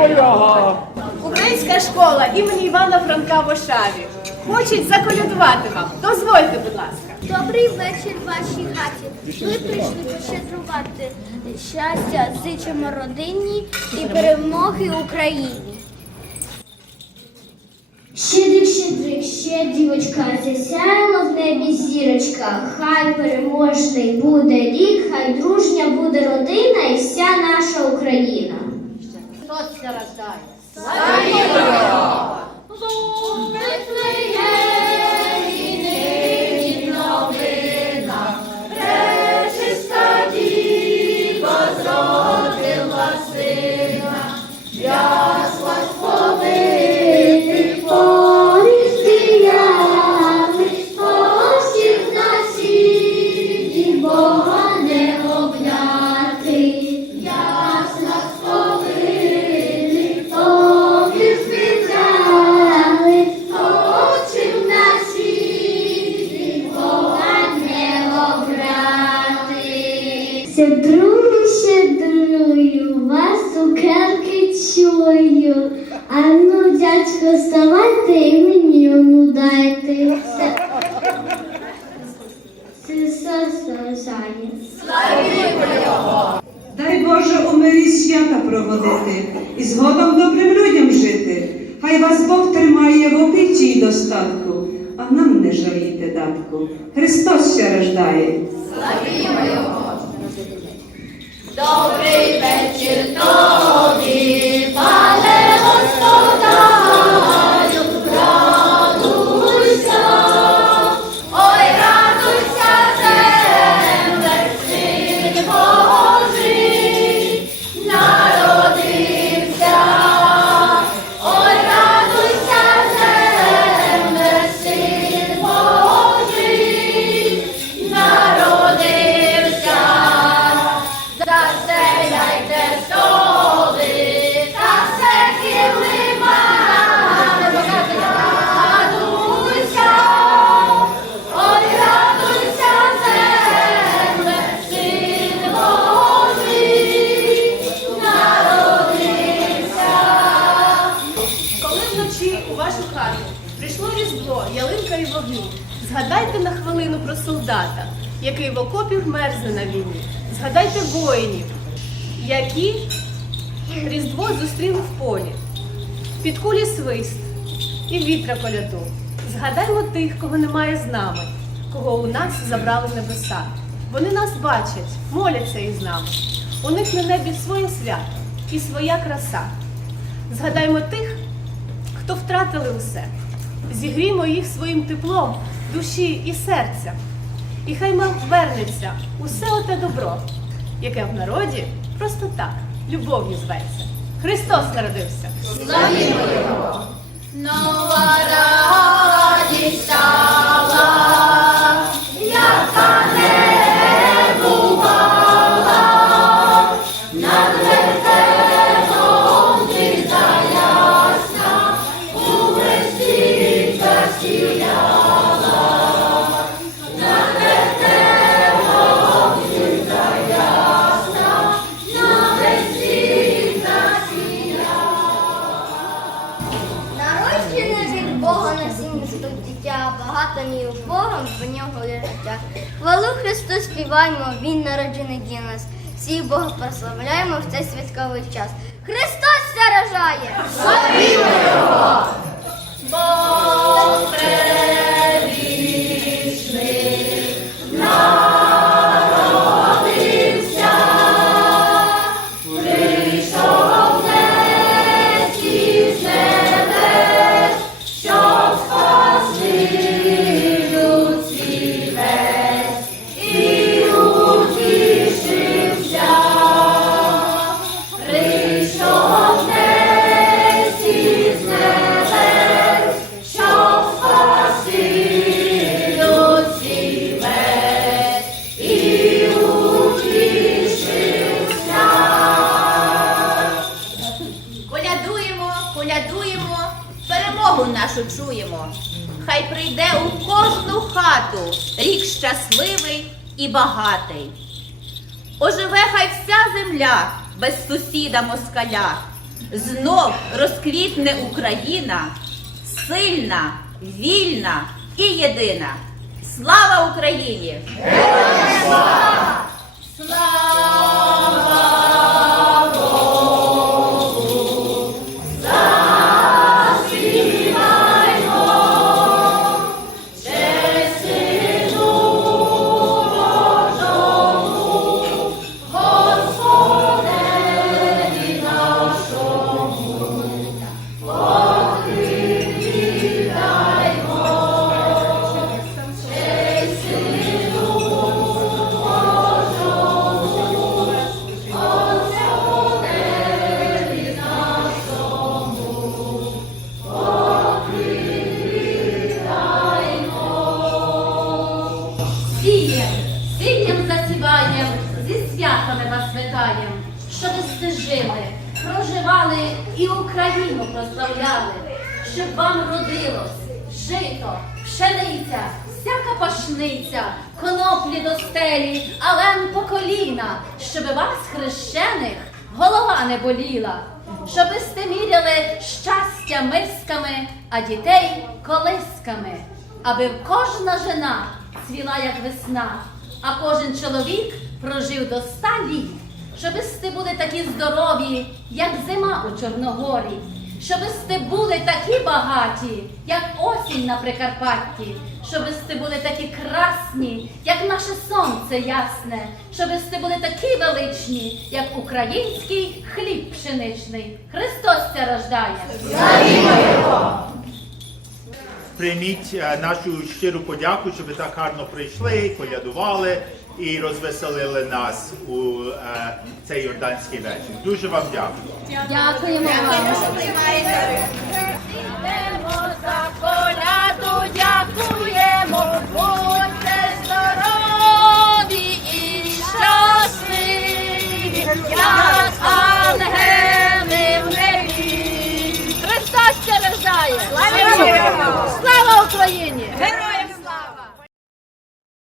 Славімо! Українська школа імені Івана Франка в Ошаві. Хочуть заколядувати вам. Дозвольте, будь ласка. Добрий вечір вашій хаті. Ми прийшли пощедрувати щастя, зичимо родині і перемоги Україні. Щедрик, щедрик, ще дівочка, засяяла в небі зірочка. Хай переможний буде рік, хай дружня буде родина і вся наша Україна. Хто це рождає? Дядько, вставайте і мені ну дайте. Дай Боже у мирі свята проводити і згодом добрим людям жити. Хай вас Бог тримає в опіці й достатку, а нам не жалійте, татку. Христос ще рождає. Добрий вечір вашу хату прийшло різдво, ялинка і вогні, згадайте на хвилину про солдата, який в окопі мерзне на війні. Згадайте воїнів, які різдво зустріли в полі. Під кулі свист і вітра коляду. Згадаймо тих, кого немає з нами, кого у нас забрали небеса. Вони нас бачать, моляться із нами. У них на небі своє свято і своя краса. Згадаймо тих, хто втратили усе. Зігрімо їх своїм теплом душі і серця. І хай нам вернеться усе оте добро, яке в народі просто так, любов'ю зветься. Христос народився! Нова дитя, Богом в нього є життя. Хвалу Христу співаємо, Він народжений для нас. Всі Бога прославляємо в цей святковий час. Христос заражає! Бог предвічний у кожну хату рік щасливий і багатий. Оживе хай вся земля без сусіда москаля. Знов розквітне Україна, сильна, вільна і єдина. Слава Україні! Сієм, сієм засіваєм, зі святами вас вітаєм, щоб ви жили, проживали і Україну прославляли, щоб вам родилось жито, пшениця, всяка пашниця, коноплі до стелі, ален по коліна, щоб вас хрещених голова не боліла, щоби сте міряли щастя мисками, а дітей колисками, аби кожна жена цвіла, як весна, а кожен чоловік прожив до ста літ, щоби сте були такі здорові, як зима у Чорногорі, щоби сте були такі багаті, як осінь на Прикарпатті, щоби сте були такі красні, як наше сонце ясне, щоби сте були такі величні, як український хліб пшеничний. Христос ся рождає. Прийміть е, нашу щиру подяку, що ви так гарно прийшли, колядували і розвеселили нас у е, цей йорданський вечір. Дуже вам дякую. Дякуємо вам. Україні! Героям